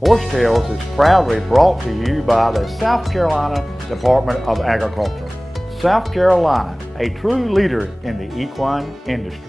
Horsetails is proudly brought to you by the South Carolina Department of Agriculture. South Carolina, a true leader in the equine industry.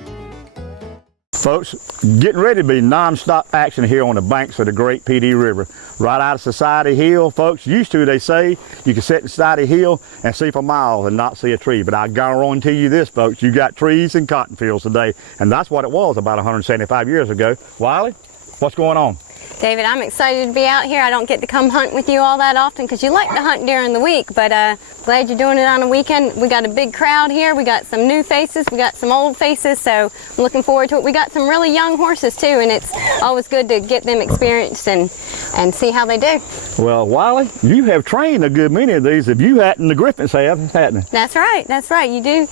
Folks, getting ready to be non-stop action here on the banks of the Great Pee Dee River. Right out of Society Hill, folks, used to, they say, you can sit in Society Hill and see for miles and not see a tree. But I guarantee you this, folks, you got trees and cotton fields today. And that's what it was about 175 years ago. Wiley, what's going on? David, I'm excited to be out here. I don't get to come hunt with you all that often because you like to hunt during the week, but glad you're doing it on a weekend. We got a big crowd here. We got some new faces. We got some old faces, so I'm looking forward to it. We got some really young horses too, and it's always good to get them experienced and see how they do. Well, Wiley, you have trained a good many of these. If you hadn't, the Griffins have, hadn't they? That's right. That's right. You do.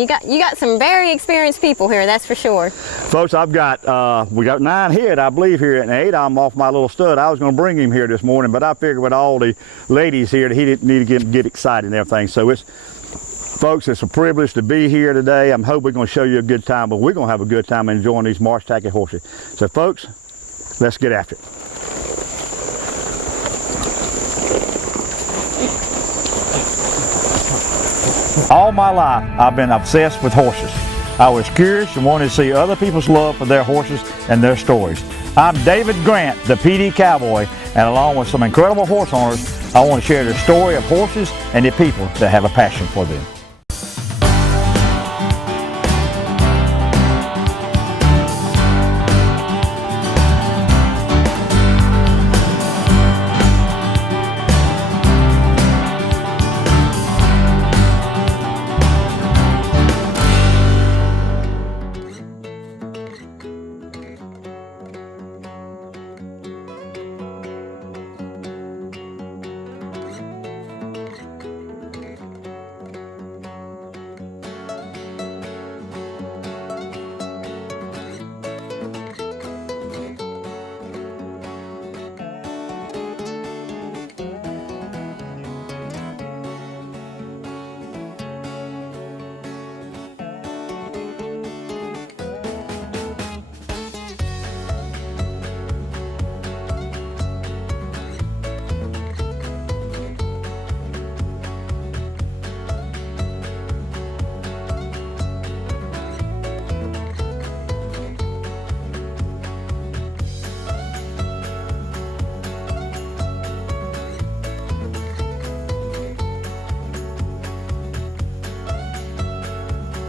You got some very experienced people here. That's for sure. Folks, we got 9 head, I believe, here at 8. I'm off my little stud. I was going to bring him here this morning, but I figured with all the ladies here that he didn't need to get excited and everything. So folks, it's a privilege to be here today. I'm hoping we're going to show you a good time, but we're going to have a good time enjoying these Marsh tacky horses. So folks, let's get after it. All my life, I've been obsessed with horses. I was curious and wanted to see other people's love for their horses and their stories. I'm David Grant, the Pee Dee Cowboy, and along with some incredible horse owners, I want to share the story of horses and the people that have a passion for them.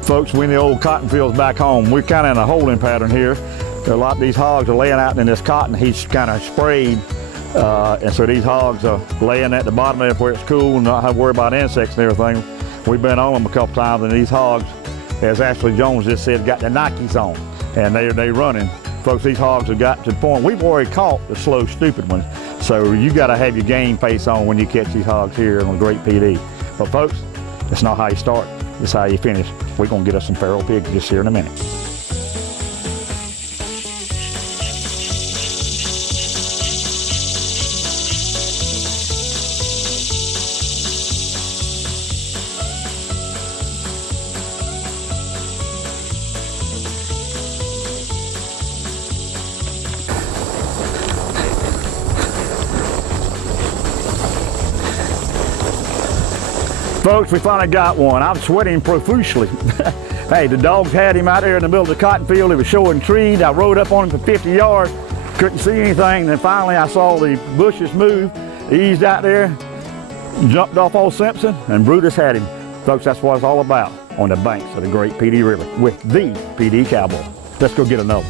Folks, we're in the old cotton fields back home. We're kind of in a holding pattern here. A lot of these hogs are laying out in this cotton he's kind of sprayed. And so these hogs are laying at the bottom of it where it's cool and not have to worry about insects and everything. We've been on them a couple times, and these hogs, as Ashley Jones just said, got the Nikes on. And they're running. Folks, these hogs have got to the point, we've already caught the slow, stupid ones. So you got to have your game face on when you catch these hogs here on the Great Pee Dee. But folks, it's not how you start, it's how you finish. We're going to get us some feral pigs just here in a minute. Folks, we finally got one. I'm sweating profusely. Hey, the dogs had him out there in the middle of the cotton field. He was showing trees. I rode up on him for 50 yards, couldn't see anything. Then finally I saw the bushes move, eased out there, jumped off old Simpson, and Brutus had him. Folks, that's what it's all about on the banks of the Great Pee Dee River with the Pee Dee Cowboy. Let's go get another.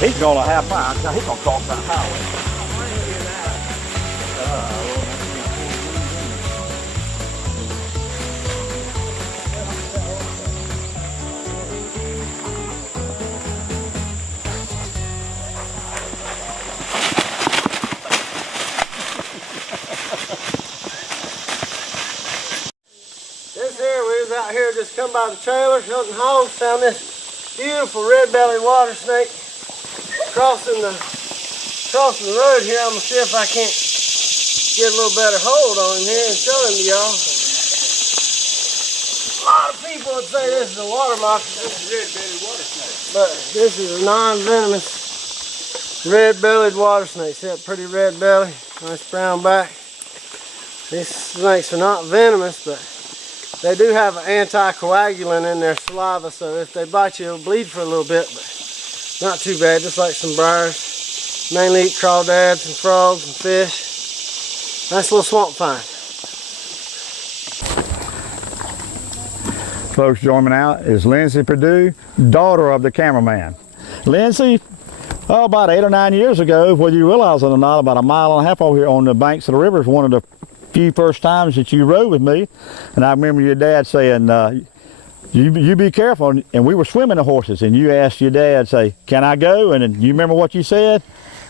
He's going to have mine. Now he's going to cross that highway. This here, we was out here just come by the trailer, hunting hogs, found this Beautiful red-bellied water snake crossing the road here. I'm gonna see if I can't get a little better hold on him here and show him to y'all. A lot of people would say this is a water moccasin. This is a red-bellied water snake. But this is a non-venomous red-bellied water snake. See that pretty red belly, nice brown back. These snakes are not venomous, but they do have an anticoagulant in their saliva, so if they bite you, it'll bleed for a little bit, but not too bad, just like some briars. Mainly eat crawdads and frogs and fish. Nice little swamp find. Folks, joining me now is Lindsay Perdue, daughter of the cameraman. Lindsay, about 8 or 9 years ago, whether you realize it or not, about a mile and a half over here on the banks of the river is one of the few first times that you rode with me, and I remember your dad saying, you be careful, and we were swimming the horses, and you asked your dad, say, can I go? And then you remember what you said?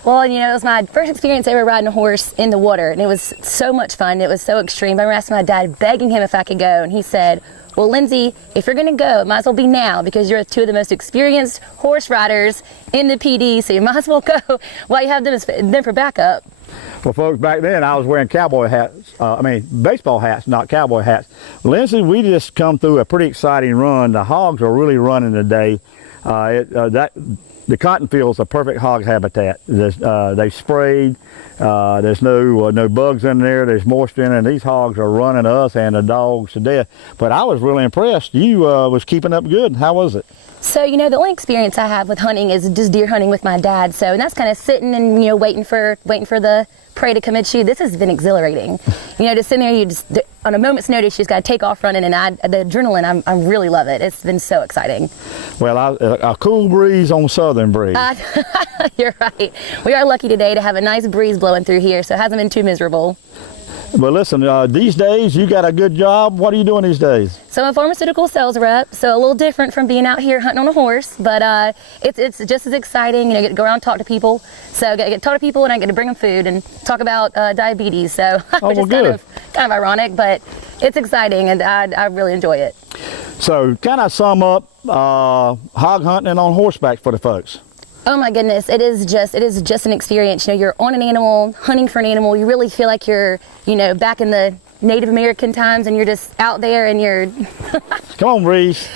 Well, you know, it was my first experience ever riding a horse in the water, and it was so much fun. It was so extreme. I remember asking my dad, begging him if I could go, and he said, well, Lindsay, if you're gonna go, it might as well be now, because you're two of the most experienced horse riders in the PD, so you might as well go while you have them for backup. Well, folks, back then I was wearing cowboy hats, baseball hats, not cowboy hats. Lindsay, we just come through a pretty exciting run. The hogs are really running today. The cotton field's a perfect hog habitat. They sprayed. There's no bugs in there. There's moisture in it, and these hogs are running us and the dogs to death. But I was really impressed. You was keeping up good. How was it? So, you know, the only experience I have with hunting is just deer hunting with my dad. So, and that's kind of sitting and, you know, waiting for the prey to come at you. This has been exhilarating. You know, just sitting there, you just, on a moment's notice, you just got to take off running, and the adrenaline, I really love it. It's been so exciting. Well, a cool breeze on southern breeze. You're right. We are lucky today to have a nice breeze blowing through here, so it hasn't been too miserable. But listen, these days you got a good job. What are you doing these days? So I'm a pharmaceutical sales rep, so a little different from being out here hunting on a horse, but it's just as exciting. You know, get to go around and talk to people. So I get to talk to people, and I get to bring them food and talk about diabetes. So which is kind of ironic, but it's exciting, and I really enjoy it. So kind of sum up hog hunting on horseback for the folks. Oh my goodness, it is just an experience. You know, you're on an animal, hunting for an animal. You really feel like you're, you know, back in the Native American times, and you're just out there, and you're come on, Reese.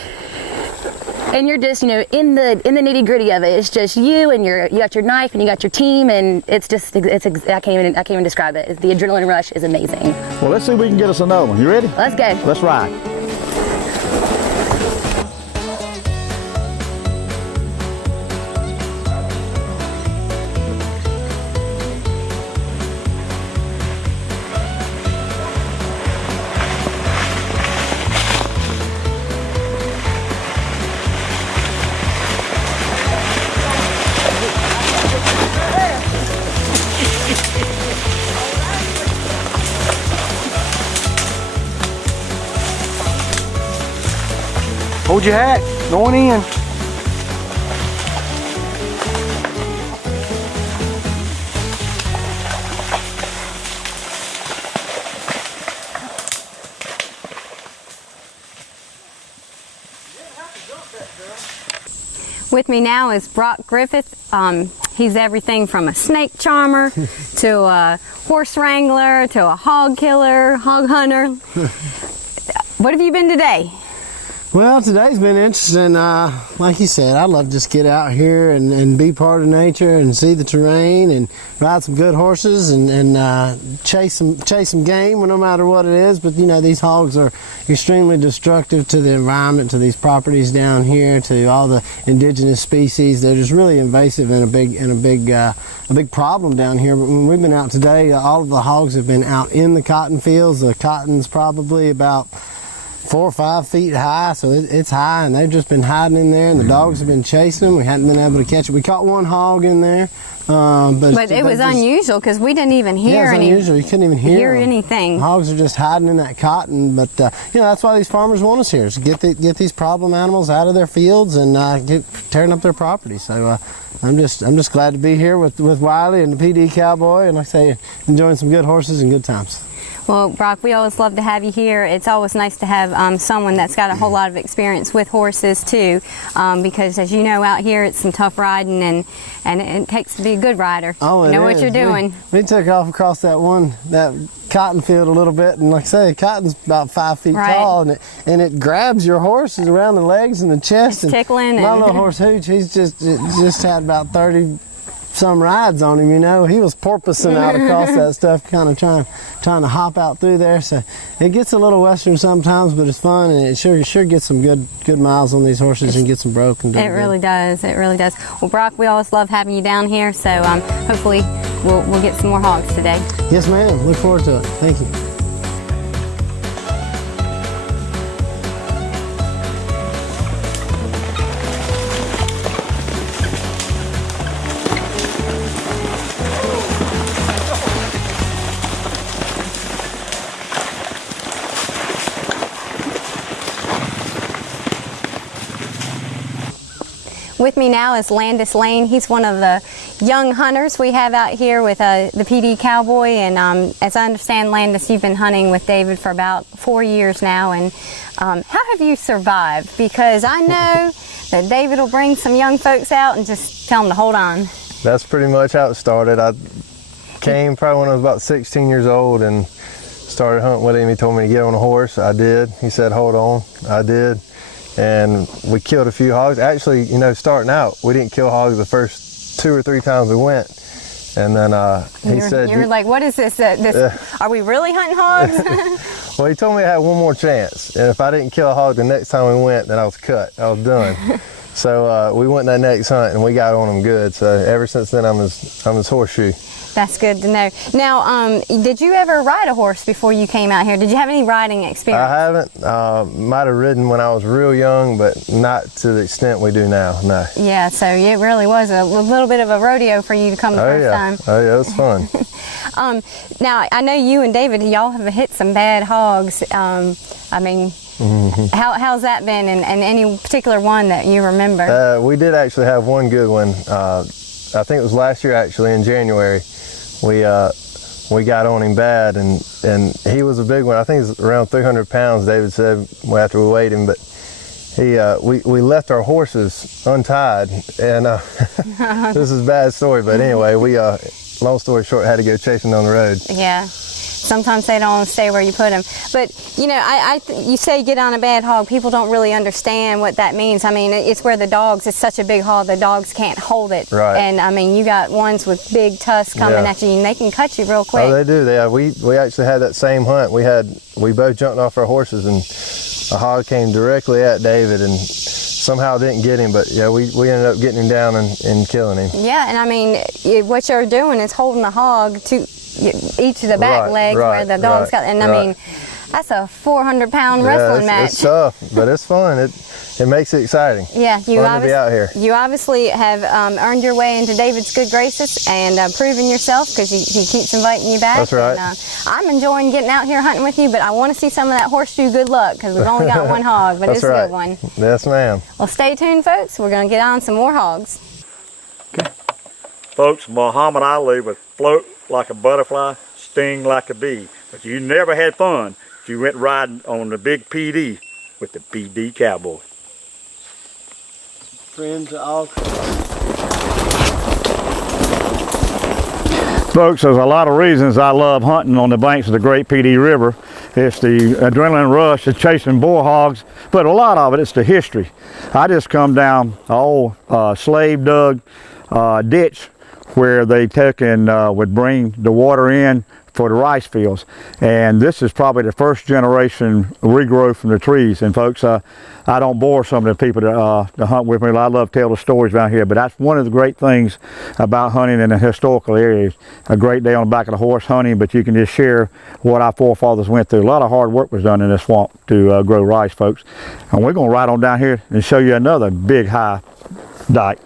And you're just, you know, in the nitty gritty of it. It's just you, and you got your knife, and you got your team, and it's I can't even describe it. The adrenaline rush is amazing. Well, let's see if we can get us another one. You ready? Let's go. Let's ride. Hold your hat, going in. With me now is Brock Griffith. He's everything from a snake charmer to a horse wrangler to a hog killer, hog hunter. What have you been today? Well, today's been interesting. Like you said, I love to just get out here and be part of nature and see the terrain and ride some good horses and chase some game, no matter what it is. But you know, these hogs are extremely destructive to the environment, to these properties down here, to all the indigenous species. They're just really invasive and a big problem down here. But when we've been out today, all of the hogs have been out in the cotton fields. The cotton's probably about 4 or 5 feet high, so it's high, and they've just been hiding in there, and the dogs have been chasing them. We hadn't been able to catch it. We caught one hog in there, but it was unusual because we didn't even hear unusual. You couldn't even hear anything. Hogs are just hiding in that cotton, but you know, that's why these farmers want us here, is to get these problem animals out of their fields and tearing up their property. So I'm just glad to be here with Wiley and the PD Cowboy, and like I say, enjoying some good horses and good times. Well, Brock, we always love to have you here. It's always nice to have someone that's got a whole lot of experience with horses too, because as you know, out here it's some tough riding, and it takes to be a good rider. Oh, you know what you're doing. We took off across that cotton field a little bit, and like I say, cotton's about 5 feet tall, and it grabs your horses around the legs and the chest. It's tickling. My little horse Hooch, he's just had about 30 some rides on him, you know. He was porpoising out across that stuff, kind of trying to hop out through there. So it gets a little western sometimes, but it's fun, and it sure gets some good miles on these horses and gets them broken. It really does. It really does. Well, Brock, we always love having you down here. So hopefully we'll get some more hogs today. Yes, ma'am. Look forward to it. Thank you. With me now is Landis Lane. He's one of the young hunters we have out here with the Pee Dee Cowboy, and as I understand, Landis, you've been hunting with David for about 4 years now, and how have you survived? Because I know that David will bring some young folks out and just tell them to hold on. That's pretty much how it started. I came probably when I was about 16 years old and started hunting with him. He told me to get on a horse. I did. He said, hold on. I did. And we killed a few hogs. Actually, you know, starting out, we didn't kill hogs the first 2 or 3 times we went. And then he said, you were like, what is this? Are we really hunting hogs? Well, he told me I had one more chance. And if I didn't kill a hog the next time we went, then I was cut. I was done. So we went that next hunt and we got on him good. So ever since then, I'm his horseshoe. That's good to know. Now, did you ever ride a horse before you came out here? Did you have any riding experience? I haven't. Might have ridden when I was real young, but not to the extent we do now, no. Yeah, so it really was a little bit of a rodeo for you to come the first time. Oh yeah, it was fun. Now, I know you and David, y'all have hit some bad hogs. I mean, how's that been, and any particular one that you remember? We did actually have one good one. I think it was last year actually in January. We got on him bad, and he was a big one. I think he's around 300 pounds, David said, after we weighed him. But we left our horses untied, and this is a bad story, but anyway, long story short, had to go chasing down the road. Yeah. Sometimes they don't stay where you put them. But, you know, you say get on a bad hog, people don't really understand what that means. I mean, it's where it's such a big hog, the dogs can't hold it. Right. And, I mean, you got ones with big tusks coming at you, and they can cut you real quick. Oh, they do. We actually had that same hunt. We both jumped off our horses, and a hog came directly at David, and somehow didn't get him, but yeah, we ended up getting him down and killing him. Yeah, and I mean, what you're doing is holding the hog to each of the back legs where the dog's got, and I mean, that's a 400-pound wrestling match. It's tough, but it's fun. It makes it exciting. Yeah, fun to be out here. You obviously have earned your way into David's good graces and proven yourself, because he keeps inviting you back. That's right. And, I'm enjoying getting out here hunting with you, but I want to see some of that horseshoe good luck, because we've only got one hog, but it's a good one. Yes, ma'am. Well, stay tuned, folks. We're going to get on some more hogs. Okay. Folks, Muhammad Ali would float like a butterfly, sting like a bee. But you never had fun if you went riding on the big Pee Dee with the Pee Dee Cowboy. Friends all. Folks, there's a lot of reasons I love hunting on the banks of the Great Pee Dee River. It's the adrenaline rush of chasing boar hogs, but a lot of it's the history. I just come down an old slave dug ditch where they took and would bring the water in for the rice fields, and this is probably the first generation regrowth from the trees. And folks, I don't bore some of the people that hunt with me. I love to tell the stories around here, but that's one of the great things about hunting in the historical areas. A great day on the back of the horse hunting, but you can just share what our forefathers went through. A lot of hard work was done in this swamp to grow rice, folks. And we're going to ride on down here and show you another big high dike.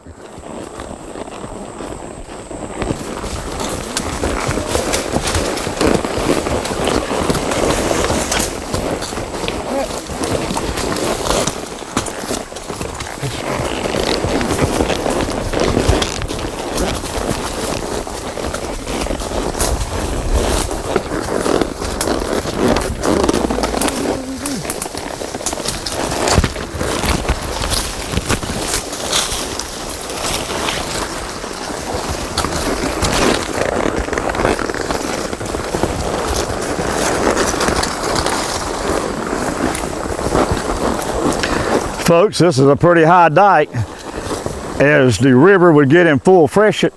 Folks, this is a pretty high dike. As the river would get in full freshet,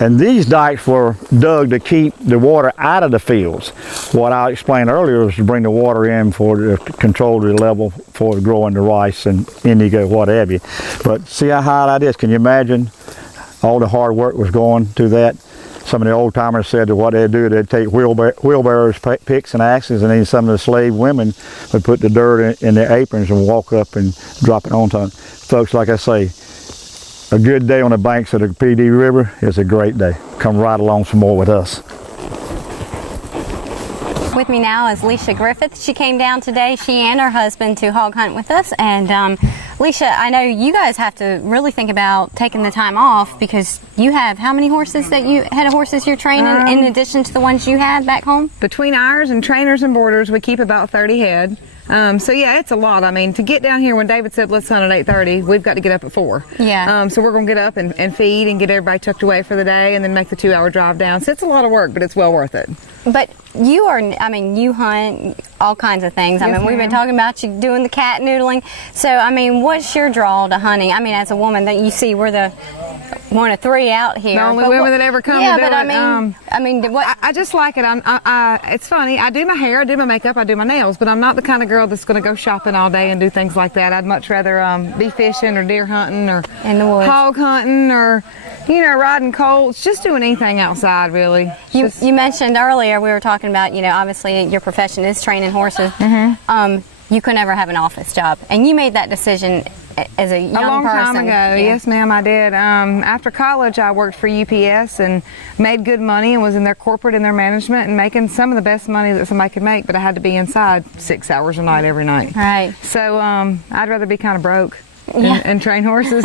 and these dikes were dug to keep the water out of the fields. What I explained earlier was to bring the water in to control the level for growing the rice and indigo, what have you. But see how high that is? Can you imagine all the hard work was going to that? Some of the old timers said that what they'd do, they'd take wheelbarrows, picks and axes, and then some of the slave women would put the dirt in their aprons and walk up and drop it onto them. Folks, like I say, a good day on the banks of the Pee Dee River is a great day. Come right along some more with us. With me now is Leisha Griffith. She came down today, she and her husband, to hog hunt with us. And Leisha, I know you guys have to really think about taking the time off because you have how many horses head of horses you're training in addition to the ones you had back home? Between ours and trainers and boarders, we keep about 30 head. So yeah, it's a lot. I mean, to get down here when David said let's hunt at 8:30, we've got to get up at 4. Yeah. So we're going to get up and feed and get everybody tucked away for the day and then make the 2-hour drive down. So it's a lot of work, but it's well worth it. But you hunt all kinds of things. I Yes, mean, we've been ma'am. talking about you doing the cat noodling. So, I mean, what's your draw to hunting? I mean, as a woman, that you see, we're the one of 3 out here. The only But women that ever come yeah, to do but it. I mean, what? I just like it. It's funny. I do my hair, I do my makeup, I do my nails, but I'm not the kind of girl that's going to go shopping all day and do things like that. I'd much rather be fishing or deer hunting or In the woods. hog hunting or, riding colts, just doing anything outside, really. You mentioned earlier, we were talking about, obviously your profession is training horses. You could never have an office job, and you made that decision as a young person. A long time ago, Yeah. yes ma'am, I did. After college, I worked for UPS and made good money and was in their corporate and their management and making some of the best money that somebody could make, but I had to be inside 6 hours a night every night. Right. So I'd rather be kind of broke and train horses,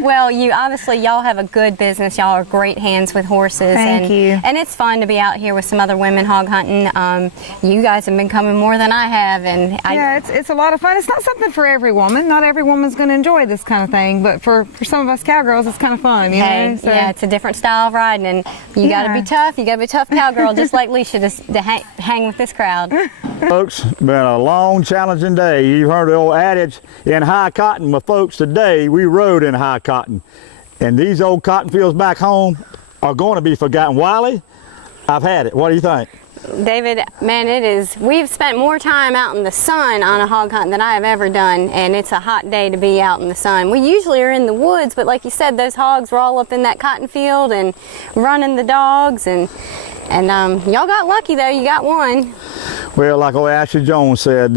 Well, y'all have a good business. Y'all are great hands with horses. Thank you. And it's fun to be out here with some other women hog hunting. You guys have been coming more than I have, and yeah, it's a lot of fun. It's not something for every woman. Not every woman's going to enjoy this kind of thing, but for some of us cowgirls, it's kind of fun. You know? So, yeah, it's a different style of riding, and you got to be tough. You got to be a tough cowgirl, just like Leisha, to hang with this crowd. Folks, been a long, challenging day. You've heard the old adage, in high cotton. But folks, today we rode in high cotton. And these old cotton fields back home are going to be forgotten. Wiley, I've had it. What do you think? David, man, we've spent more time out in the sun on a hog hunt than I have ever done, and it's a hot day to be out in the sun. We usually are in the woods, but like you said, those hogs were all up in that cotton field and running the dogs, and y'all got lucky though, you got one. Well, like old Ashley Jones said,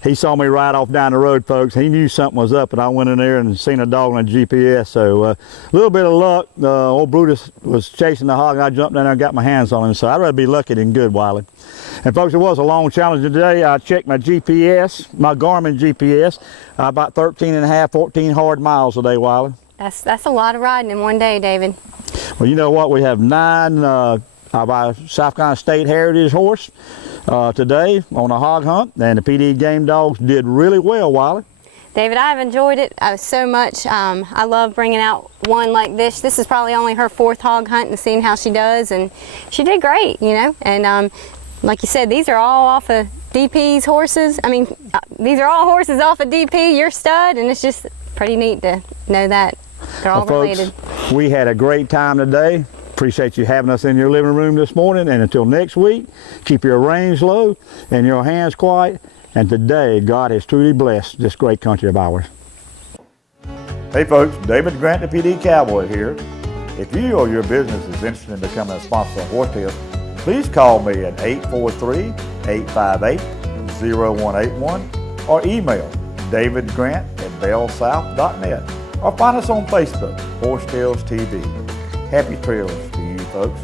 he saw me ride off down the road, folks. He knew something was up, and I went in there and seen a dog on the GPS. So a little bit of luck. Old Brutus was chasing the hog, and I jumped down there and got my hands on him. So I'd rather be lucky than good, Wiley. And folks, it was a long challenge today. I checked my GPS, my Garmin GPS, about 13 and a half, 14 hard miles a day, Wiley. That's a lot of riding in one day, David. Well, you know what? We have 9 of our South Carolina State Heritage horse today on a hog hunt, and the Pee Dee game dogs did really well, Wiley. David, I've enjoyed it so much. I love bringing out one like this. This is probably only her 4th hog hunt and seeing how she does, and she did great, And like you said, these are all off of DP's horses. I mean, these are all horses off of DP, your stud, and it's just pretty neat to know that they're all related. Folks, we had a great time today. Appreciate you having us in your living room this morning, and until next week, keep your reins low and your hands quiet. And today, God has truly blessed this great country of ours. Hey folks, David Grant, the Pee Dee Cowboy here. If you or your business is interested in becoming a sponsor of Horsetail, please call me at 843-858-0181 or email davidgrant@bellsouth.net or find us on Facebook, Horsetails TV. Happy trails to you folks.